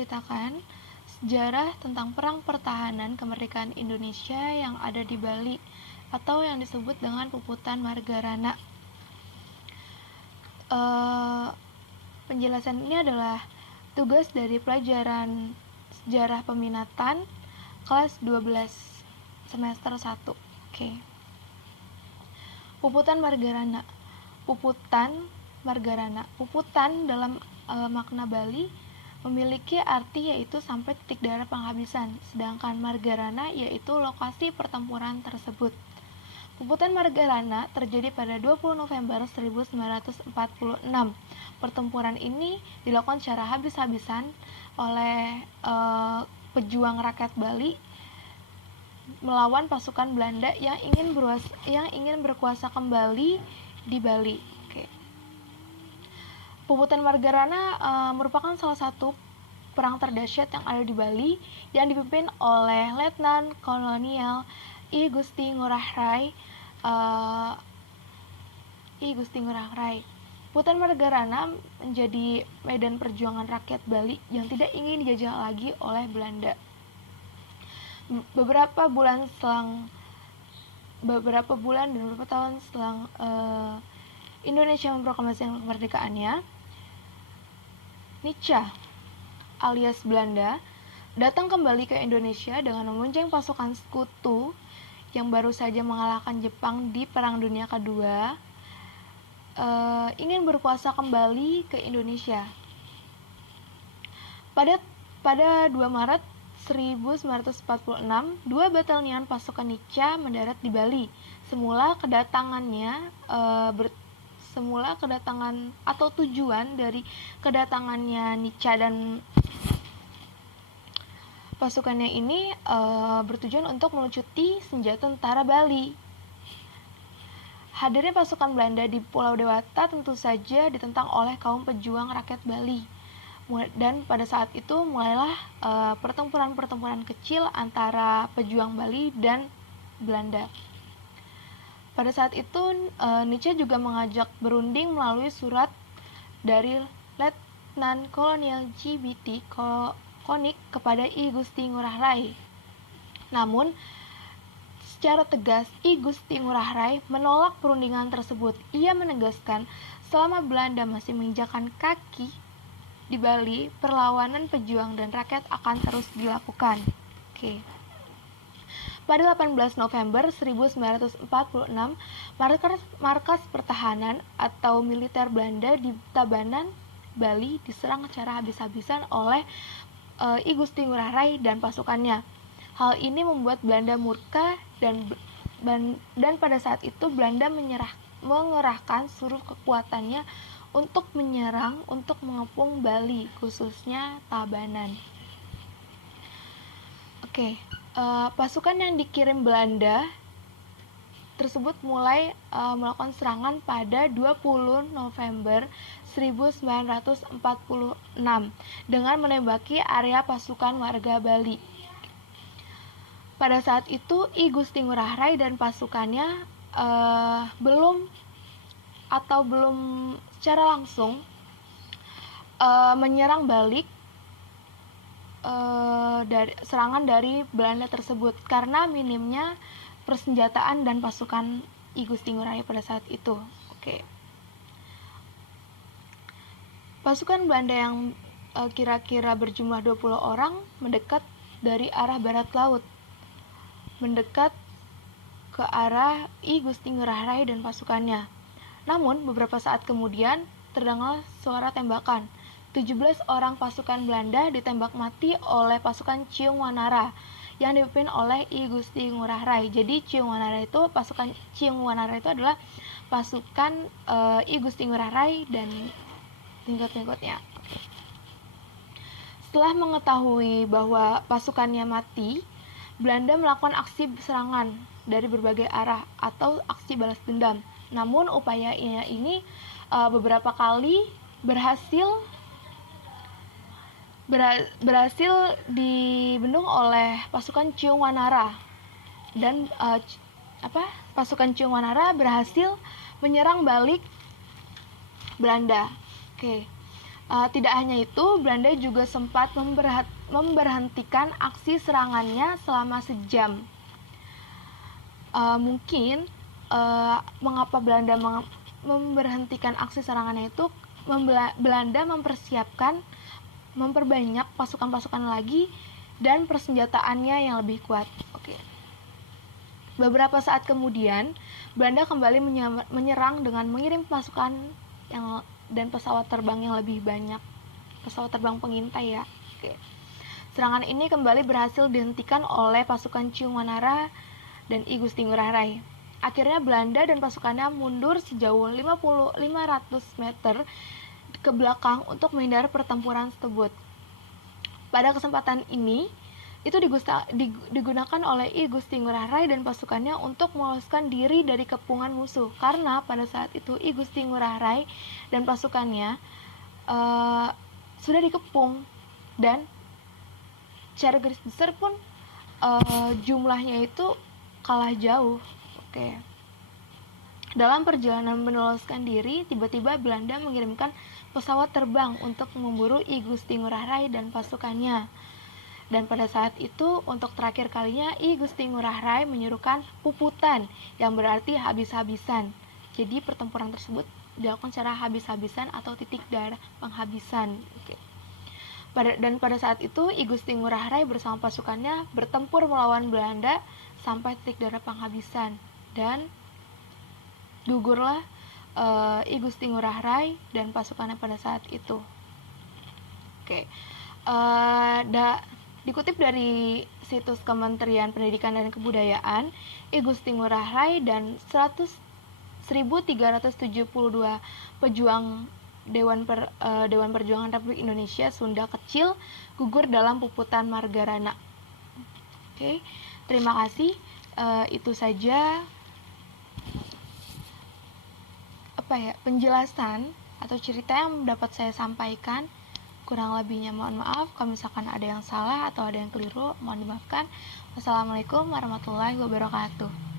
menceritakan sejarah tentang perang pertahanan kemerdekaan Indonesia yang ada di Bali atau yang disebut dengan Puputan Margarana. Penjelasan ini adalah tugas dari pelajaran sejarah peminatan kelas 12 semester 1. Puputan Margarana. Puputan Margarana. Puputan dalam makna Bali memiliki arti yaitu sampai titik darah penghabisan, sedangkan Margarana yaitu lokasi pertempuran tersebut. Puputan Margarana terjadi pada 20 November 1946. Pertempuran ini dilakukan secara habis-habisan oleh pejuang rakyat Bali melawan pasukan Belanda yang ingin berkuasa kembali di Bali. Puputan Margarana merupakan salah satu perang terdahsyat yang ada di Bali yang dipimpin oleh Letnan Kolonial I Gusti Ngurah Rai. Puputan Margarana menjadi medan perjuangan rakyat Bali yang tidak ingin dijajah lagi oleh Belanda. Beberapa bulan dan beberapa tahun selang Indonesia memproklamasikan kemerdekaannya, Nietzsche alias Belanda datang kembali ke Indonesia dengan membonceng pasukan sekutu yang baru saja mengalahkan Jepang di Perang Dunia Kedua, ingin berkuasa kembali ke Indonesia. Pada 2 Maret 1946, 2 batalion pasukan Nietzsche mendarat di Bali. Semula tujuan dari kedatangannya Nietzsche dan pasukannya ini bertujuan untuk melucuti senjata tentara Bali. Hadirnya pasukan Belanda di Pulau Dewata tentu saja ditentang oleh kaum pejuang rakyat Bali. Dan pada saat itu mulailah pertempuran kecil antara pejuang Bali dan Belanda. Pada saat itu Nietzsche juga mengajak berunding melalui surat dari Letnan Kolonial GBT Konik kepada I Gusti Ngurah Rai. Namun secara tegas I Gusti Ngurah Rai menolak perundingan tersebut. Ia menegaskan selama Belanda masih menginjakkan kaki di Bali, perlawanan pejuang dan rakyat akan terus dilakukan. Pada 18 November 1946, markas pertahanan atau militer Belanda di Tabanan, Bali diserang secara habis-habisan oleh I Gusti Ngurah Rai dan pasukannya. Hal ini membuat Belanda murka dan pada saat itu Belanda mengerahkan seluruh kekuatannya untuk menyerang, untuk mengepung Bali, khususnya Tabanan. Pasukan yang dikirim Belanda tersebut mulai melakukan serangan pada 20 November 1946 dengan menembaki area pasukan warga Bali. Pada saat itu I Gusti Ngurah Rai dan pasukannya belum secara langsung menyerang balik dari serangan dari Belanda tersebut karena minimnya persenjataan dan pasukan I Gusti Ngurah Rai pada saat itu. Pasukan Belanda yang kira-kira berjumlah 20 orang mendekat dari arah barat laut, mendekat ke arah I Gusti Ngurah Rai dan pasukannya. Namun beberapa saat kemudian terdengar suara tembakan. 17 orang pasukan Belanda ditembak mati oleh pasukan Ciung Wanara yang dipimpin oleh I Gusti Ngurah Rai. Jadi Ciung Wanara itu adalah pasukan I Gusti Ngurah Rai dan pengikut-pengikutnya. Setelah mengetahui bahwa pasukannya mati, Belanda melakukan aksi serangan dari berbagai arah atau aksi balas dendam. Namun upayanya ini beberapa kali berhasil dibendung oleh pasukan Ciung Wanara dan pasukan Ciung Wanara berhasil menyerang balik Belanda. Tidak hanya itu, Belanda juga sempat memberhentikan aksi serangannya selama sejam. Mungkin mengapa Belanda memberhentikan aksi serangannya itu, Belanda memperbanyak pasukan-pasukan lagi dan persenjataannya yang lebih kuat. Oke. Beberapa saat kemudian, Belanda kembali menyerang dengan mengirim pasukan dan pesawat terbang yang lebih banyak, pesawat terbang pengintai ya. Oke. Serangan ini kembali berhasil dihentikan oleh pasukan Ciung Manara dan I Gusti Ngurah Rai. Akhirnya Belanda dan pasukannya mundur sejauh 500 meter ke belakang untuk menghindari pertempuran tersebut. Pada kesempatan ini, itu digunakan oleh I Gusti Ngurah Rai dan pasukannya untuk meloloskan diri dari kepungan musuh, karena pada saat itu I Gusti Ngurah Rai dan pasukannya sudah dikepung, dan secara garis besar pun jumlahnya itu kalah jauh. Oke. Dalam perjalanan meloloskan diri, tiba-tiba Belanda mengirimkan pesawat terbang untuk memburu I Gusti Ngurah Rai dan pasukannya. Dan pada saat itu, untuk terakhir kalinya, I Gusti Ngurah Rai menyuruhkan puputan, yang berarti habis-habisan. Jadi pertempuran tersebut dilakukan secara habis-habisan atau titik darah penghabisan. Oke. Dan pada saat itu, I Gusti Ngurah Rai bersama pasukannya bertempur melawan Belanda sampai titik darah penghabisan. Dan gugurlah I Gusti Ngurah Rai dan pasukannya pada saat itu. Oke. Dikutip dari situs Kementerian Pendidikan dan Kebudayaan, I Gusti Ngurah Rai dan 1.372 pejuang Dewan Perjuangan Republik Indonesia Sunda Kecil gugur dalam puputan Margarana. Oke, terima kasih. Itu saja penjelasan atau cerita yang dapat saya sampaikan. Kurang lebihnya mohon maaf. Kalau misalkan ada yang salah atau ada yang keliru, mohon dimaafkan. Wassalamualaikum warahmatullahi wabarakatuh.